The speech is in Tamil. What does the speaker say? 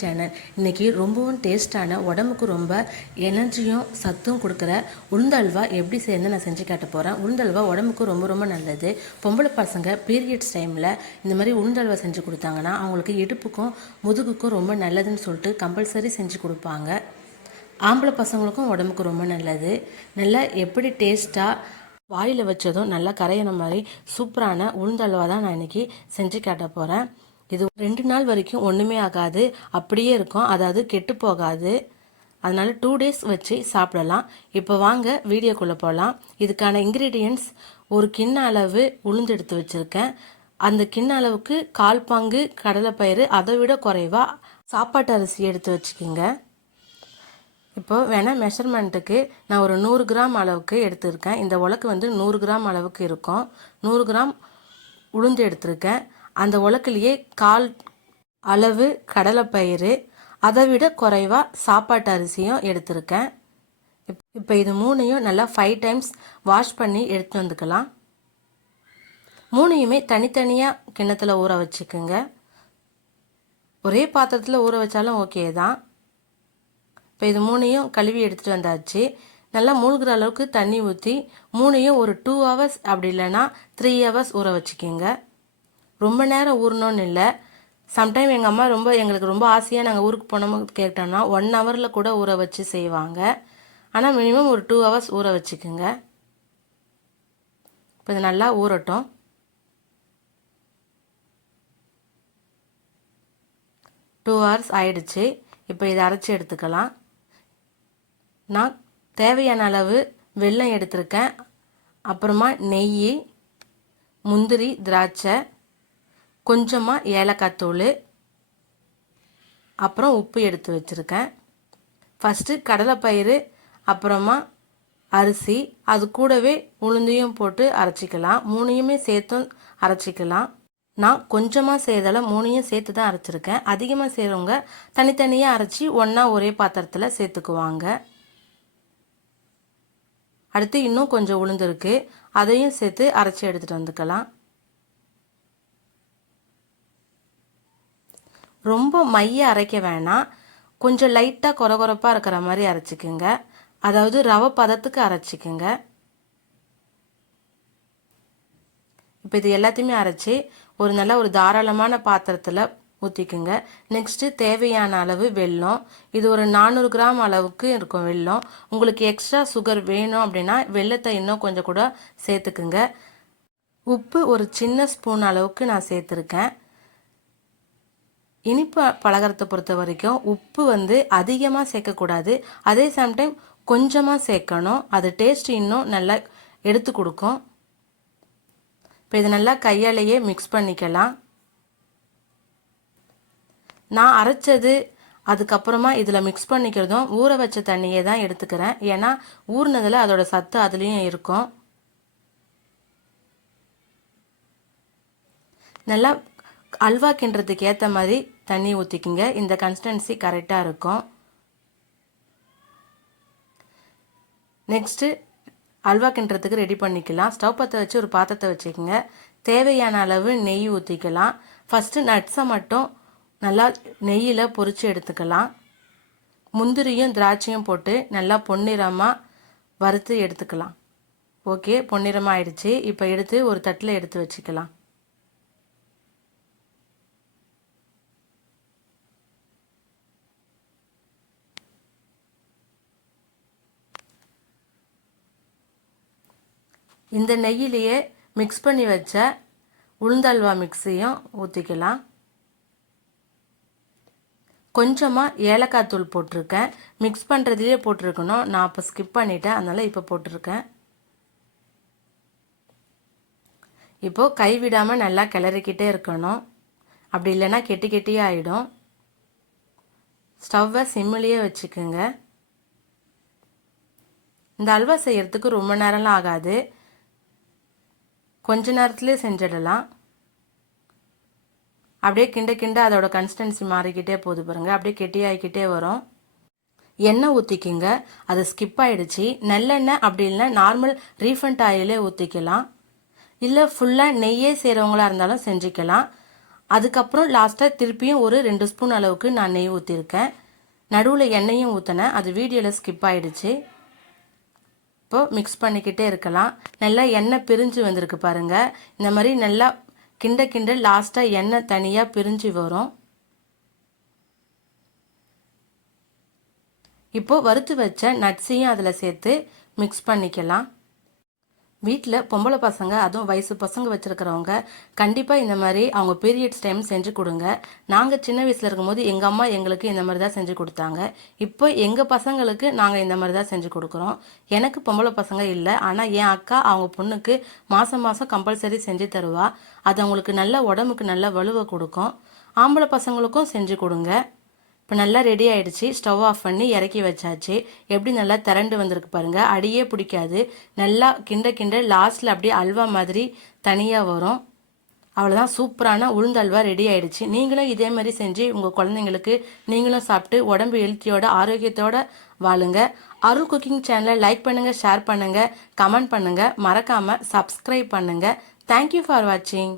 சேனல் இன்றைக்கி ரொம்பவும் டேஸ்டான உடம்புக்கு ரொம்ப எனர்ஜியும் சத்தும் கொடுக்குற உளுந்தல்வா எப்படி செய்யணும்னு நான் செஞ்சு காட்ட போகிறேன் உளுந்தல்வா உடம்புக்கு ரொம்ப ரொம்ப நல்லது. பொம்பளை பசங்க பீரியட்ஸ் டைமில் இந்த மாதிரி உளுந்தல்வா செஞ்சு கொடுத்தாங்கன்னா அவங்களுக்கு இடுப்புக்கும் முதுகுக்கும் ரொம்ப நல்லதுன்னு சொல்லிட்டு கம்பல்சரி செஞ்சு கொடுப்பாங்க. ஆம்பளை பசங்களுக்கும் உடம்புக்கு ரொம்ப நல்லது. நல்லா எப்படி டேஸ்ட்டாக வாயில் வச்சதும் நல்லா கரையின மாதிரி சூப்பரான உளுந்தல்வா தான் நான் இன்னைக்கு செஞ்சு காட்ட போகிறேன் இது ரெண்டு நாள் வரைக்கும் ஒன்றுமே ஆகாது. அப்படியே இருக்கும். அதாவது கெட்டு போகாது. அதனால் டூ டேஸ் வச்சு சாப்பிடலாம். இப்போ வாங்க வீடியோக்குள்ளே போகலாம் இதுக்கான இன்க்ரீடியன்ட்ஸ் ஒரு கிண்ண அளவு உளுந்து எடுத்து வச்சுருக்கேன். அந்த கிண்ண அளவுக்கு கால் பங்கு கடலைப்பயிறு அதை விட குறைவாக சாப்பாட்டு அரிசி எடுத்து வச்சுக்கிங்க. இப்போ வேணால் மெஷர்மெண்ட்டுக்கு நான் ஒரு நூறு கிராம் அளவுக்கு எடுத்திருக்கேன். இந்த உலக்கு வந்து நூறு கிராம் அளவுக்கு இருக்கும். நூறு கிராம் உளுந்து எடுத்திருக்கேன். அந்த உலக்கிலேயே கால் அளவு கடலைப்பயிறு அதை விட குறைவாக சாப்பாட்டு அரிசியும் எடுத்திருக்கேன். இப் இப்போ இது மூணையும் நல்லா ஃபைவ் டைம்ஸ் வாஷ் பண்ணி எடுத்து வந்துக்கலாம். மூணையுமே தனித்தனியாக கிண்ணத்தில் ஊற வச்சுக்கோங்க. ஒரே பாத்திரத்தில் ஊற வச்சாலும் ஓகே தான். இப்போ இது மூணையும் கழுவி எடுத்துகிட்டு வந்தாச்சு. நல்லா மூழ்கிற அளவுக்கு தண்ணி ஊற்றி மூணையும் ஒரு டூ ஹவர்ஸ் அப்படி இல்லைன்னா த்ரீ ஹவர்ஸ் ஊற வச்சுக்கோங்க. ரொம்ப நேரம் ஊறணும்னு இல்லை. சம்டைம் எங்கள் அம்மா ரொம்ப எங்களுக்கு ரொம்ப ஆசையாக நாங்கள் ஊருக்கு போனோம் கேட்டோம்னா ஒன் ஹவரில் கூட ஊற வச்சு செய்வாங்க. ஆனால் மினிமம் ஒரு டூ ஹவர்ஸ் ஊற வச்சுக்குங்க. இப்போ இது நல்லா ஊறட்டும். டூ ஹவர்ஸ் ஆயிடுச்சு. இப்போ இதை அரைச்சி எடுத்துக்கலாம். நான் தேவையான அளவு வெல்லம் எடுத்திருக்கேன். அப்புறமா நெய் முந்திரி திராட்சை கொஞ்சமாக ஏலக்காய் தூள் அப்புறம் உப்பு எடுத்து வச்சுருக்கேன். ஃபஸ்ட்டு கடலைப்பயிறு அப்புறமா அரிசி அது கூடவே உளுந்தையும் போட்டு அரைச்சிக்கலாம். மூணையுமே சேர்த்தும் அரைச்சிக்கலாம். நான் கொஞ்சமாக செய்தல மூணையும் சேர்த்து தான் அரைச்சிருக்கேன். அதிகமாக செய்கிறவங்க தனித்தனியாக அரைச்சி ஒன்றா ஒரே பாத்திரத்தில் சேர்த்துக்குவாங்க. அடுத்து இன்னும் கொஞ்சம் உளுந்து அதையும் சேர்த்து அரைச்சி எடுத்துகிட்டு வந்துக்கலாம். ரொம்ப மைய அரைக்க வேணாம். கொஞ்சம் லைட்டாக கொரகொரப்பாக இருக்கிற மாதிரி அரைச்சிக்குங்க. அதாவது ரவை பதத்துக்கு அரைச்சிக்குங்க. இப்போ இது எல்லாத்தையுமே அரைச்சி ஒரு நல்ல ஒரு தாராளமான பாத்திரத்தில் ஊற்றிக்குங்க நெக்ஸ்ட்டு தேவையான அளவு வெல்லம். இது ஒரு நானூறு கிராம் அளவுக்கு இருக்கும் வெல்லம். உங்களுக்கு எக்ஸ்ட்ரா சுகர் வேணும் அப்படின்னா வெல்லத்தை இன்னும் கொஞ்சம் கூட சேர்த்துக்குங்க. உப்பு ஒரு சின்ன ஸ்பூன் அளவுக்கு நான் சேர்த்துருக்கேன். இனிப்பு பலகாரத்தை பொறுத்த வரைக்கும் உப்பு வந்து அதிகமாக சேர்க்கக்கூடாது. அதே சம்டைம் கொஞ்சமாக சேர்க்கணும். அது டேஸ்ட் இன்னும் நல்லா எடுத்து கொடுக்கும். இப்போ இது நல்லா கையாலேயே மிக்ஸ் பண்ணிக்கலாம். நான் அரைச்சது அதுக்கப்புறமா இதில் மிக்ஸ் பண்ணிக்கிறதும் ஊற வச்ச தண்ணியை தான் எடுத்துக்கிறேன். ஏன்னா ஊறினதில் அதோட சத்து அதுலேயும் இருக்கும். நல்லா அல்வா கிண்டுறதுக்கு ஏற்ற மாதிரி தண்ணி ஊற்றிக்கிங்க இந்த கன்சிஸ்டன்சி கரெக்டாக இருக்கும். நெக்ஸ்ட்டு அல்வா கிண்டுறதுக்கு ரெடி பண்ணிக்கலாம். ஸ்டவ் பற்ற வச்சு ஒரு பாத்திரத்தை வச்சுக்கோங்க. தேவையான அளவு நெய் ஊற்றிக்கலாம் ஃபஸ்ட்டு நட்ஸை மட்டும் நல்லா நெய்யில் பொரித்து எடுத்துக்கலாம். முந்திரியும் திராட்சையும் போட்டு நல்லா பொன்னிறமாக வறுத்து எடுத்துக்கலாம். ஓகே பொன்னிறமாக ஆயிடுச்சு இப்போ எடுத்து ஒரு தட்டில் எடுத்து வச்சுக்கலாம். இந்த நெய்யிலேயே மிக்ஸ் பண்ணி வச்ச உளுந்தல்வா மிக்ஸையும் ஊற்றிக்கலாம் கொஞ்சமாக ஏலக்காய் தூள் போட்டிருக்கேன். மிக்ஸ் பண்ணுறதுலேயே போட்டிருக்கணும். நான் அப்போ ஸ்கிப் பண்ணிட்டேன். அதனால் இப்போ போட்டிருக்கேன். இப்போது கை விடாமல் நல்லா கிளறிக்கிட்டே இருக்கணும். அப்படி இல்லைன்னா கெட்டி கெட்டியே ஆகிடும் ஸ்டவ்வை சிம்மிலேயே வச்சுக்கோங்க. இந்த அல்வா செய்கிறதுக்கு ரொம்ப நேரம்லாம் ஆகாது. கொஞ்ச நேரத்துலேயே செஞ்சிடலாம். அப்படியே கிண்ட கிண்ட அதோட கன்சிஸ்டன்சி மாறிக்கிட்டே போகுது பாருங்கள் அப்படியே கெட்டியாகிக்கிட்டே வரும். எண்ணெய் ஊற்றிக்கிங்க அது ஸ்கிப் ஆகிடுச்சு நல்லெண்ணெய் அப்படி இல்லை நார்மல் ரீஃபண்ட் ஆயிலே ஊற்றிக்கலாம் இல்லை ஃபுல்லாக நெய்யே செய்கிறவங்களா இருந்தாலும் செஞ்சுக்கலாம். அதுக்கப்புறம் லாஸ்ட்டாக திருப்பியும் ஒரு ரெண்டு ஸ்பூன் அளவுக்கு நான் நெய் ஊற்றிருக்கேன் நடுவில் எண்ணெயும் ஊற்றினேன் அது வீடியோவில் ஸ்கிப் ஆகிடுச்சி இப்போது மிக்ஸ் பண்ணிக்கிட்டே இருக்கலாம். நல்லா எண்ணெய் பிரிஞ்சு வந்திருக்கு பாருங்க. இந்த மாதிரி நல்லா கிண்ட கிண்ட லாஸ்ட்டாக எண்ணெய் தனியாக பிரிஞ்சு வரும். இப்போது வறுத்து வச்ச நட்ஸையும் அதில் சேர்த்து மிக்ஸ் பண்ணிக்கலாம். வீட்டில் பொம்பளை பசங்க அதுவும் வயசு பசங்க வச்சுருக்கிறவங்க கண்டிப்பாக இந்த மாதிரி அவங்க பீரியட்ஸ் டைம் செஞ்சு கொடுங்க. நாங்கள் சின்ன வயசில் இருக்கும்போது எங்கள் அம்மா எங்களுக்கு இந்த மாதிரி தான் செஞ்சு கொடுத்தாங்க. இப்போ எங்கள் பசங்களுக்கு நாங்கள் இந்த மாதிரி தான் செஞ்சு கொடுக்குறோம். எனக்கு பொம்பளை பசங்க இல்லை ஆனால் என் அக்கா அவங்க பொண்ணுக்கு மாதம் மாதம் கம்பல்சரி செஞ்சு தருவா. அது அவங்களுக்கு நல்ல உடம்புக்கு நல்ல வலுவை கொடுக்கும். ஆம்பளை பசங்களுக்கும் செஞ்சு கொடுங்க. இப்போ நல்லா ரெடி ஆகிடுச்சு ஸ்டவ் ஆஃப் பண்ணி இறக்கி வச்சாச்சு. எப்படி நல்லா திரண்டு வந்திருக்கு பாருங்கள் அடியே பிடிக்காது. நல்லா கிண்ட கிண்ட லாஸ்ட்டில் அப்படியே அல்வா மாதிரி தனியாக வரும். அவ்வளோதான் சூப்பரான உளுந்தல்வா ரெடி ஆயிடுச்சு. நீங்களும் இதே மாதிரி செஞ்சு உங்கள் குழந்தைங்களுக்கு நீங்களும் சாப்பிட்டு உடம்பு ஹெல்த்தியோட ஆரோக்கியத்தோட வாழுங்க. அருள் குக்கிங் சேனலை லைக் பண்ணுங்கள் ஷேர் பண்ணுங்கள் கமெண்ட் பண்ணுங்கள் மறக்காமல் சப்ஸ்கிரைப் பண்ணுங்கள் தேங்க்யூ ஃபார் வாட்சிங்